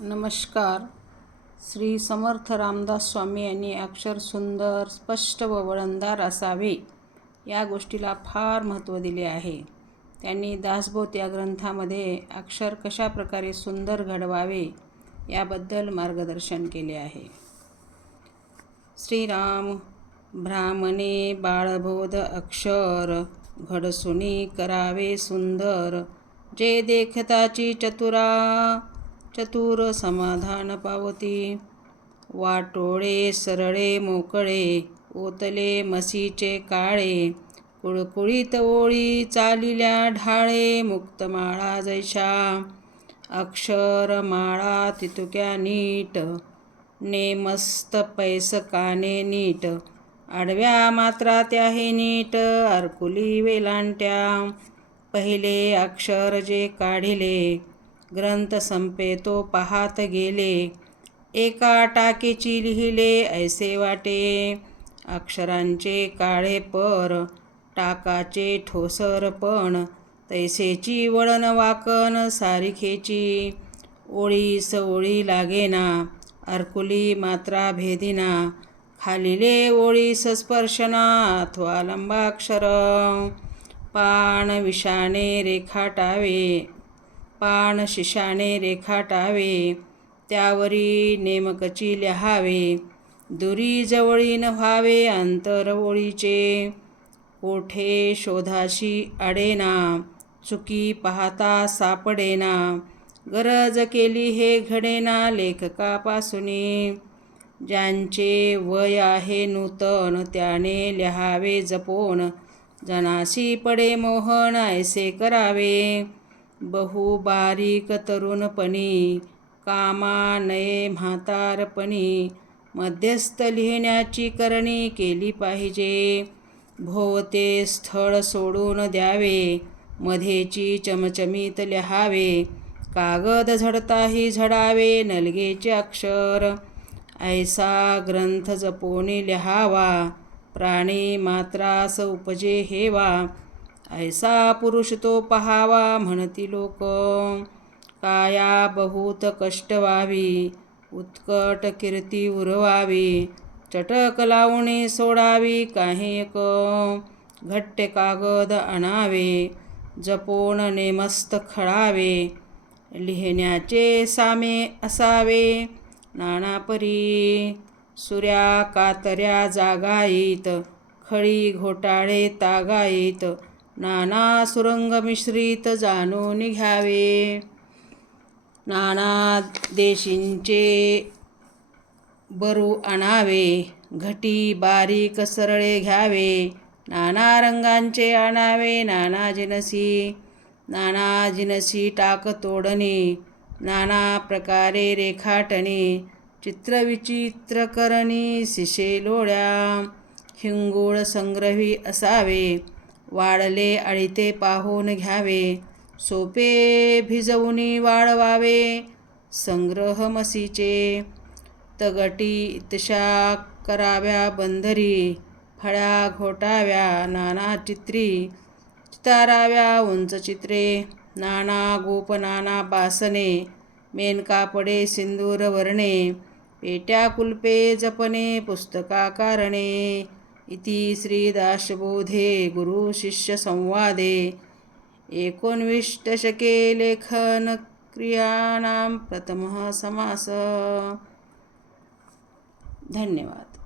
नमस्कार. श्री समर्थ रामदास स्वामी यांनी अक्षर सुंदर, स्पष्ट व वळणदार असावे या गोष्टीला फार महत्त्व दिले आहे. त्यांनी दासबोध या ग्रंथामध्ये अक्षर कशा प्रकारे सुंदर घडवावे याबद्दल मार्गदर्शन केले आहे. श्रीराम ब्राह्मणे बाळबोध अक्षर, घडसुनी करावे सुंदर. जे देखताची चतुर समाधान पावती. वाटोळे सरळे मोकळे, ओतले मसीचे काळे. कुळकुळीत ओळी चालिल्या ढाळे, मुक्तमाळा जैशा. अक्षर माळा तितुक्या नीट, नेमस्त पैस काने नीट. आडव्या मात्रा त्याहे नीट, अर्कुली वेलांट्या. पहिले अक्षर जे काढिले, ग्रंथ संपे तो पाहात गेले. एका टाकेची लिहिले ऐसे वाटे, अक्षरांचे काळे पर, टाकाचे ठोसरपण. तैसेची वळण वाकण सारिखेची, ओळीस ओळी लागेना, अर्कुली मात्रा भेदिना. खालिले ओळीस स्पर्शना, अथवा लंबाक्षर. पान शिशाने रेखाटावे, त्यावरी नेमकची लिहावे. दुरी जवळीन व्हावे अंतर ओळीचे, कोठे शोधाशी आडेना, चुकी पाहता सापडेना. गरज केली हे घडेना लेखकापासूनी. ज्यांचे वय आहे नूतन, त्याने लिहावे जपोन. जनासी पडे मोहन ऐसे करावे, बहु बारीक तरुणपणी, कामा नये म्हातारपणी. मध्यस्थ लिहिण्याची करणी केली पाहिजे, भोवते स्थळ सोडून द्यावे. मध्येची चमचमीत लिहावे, कागद झडताही झडावे नलगेचे अक्षर. ऐसा ग्रंथ जपोनी लिहावा, प्राणी मात्रास उपजे हेवा. ऐसा पुरुष तो पहावा म्हणती लोक, काया बहुत कष्ट व्हावी, उत्कट कीर्ती उरवावी. चटक लावणे सोडावी काही एक, घट्ट कागद आणावे, जपोन नेमस्त खळावे. लिहिण्याचे सामे असावे नानापरी, सुऱ्या कातऱ्या जागायीत, खळी घोटाळे तागायीत. नाना सुरंग मिश्रित जाणून घ्यावे, नाना देशींचे बरू आणावे. घटी बारीक सरळे घ्यावे, नाना रंगांचे आणावे नाना जिनसी टाक तोडणे. नाना प्रकारे रेखाटणे, चित्रविचित्र करणी. शिशे लोळ्या हिंगुळ संग्रही असावे, वाळले आळीते पाहून घ्यावे. सोपे भिजवूनी वाळवावे, संग्रह मसीचे. तगटी इतशा कराव्या बंदरी, फळ्या घोटाव्या नाना चिताराव्या उंच चित्रे. नाना गोप नाना बासने, मेनकापडे सिंदूर वर्णे. पेट्या कुलपे जपणे, पुस्तका कारणे. इति श्री दासबोधे गुरु शिष्य संवादे 19 शके लेखन क्रियाणां प्रथमः समास. धन्यवाद.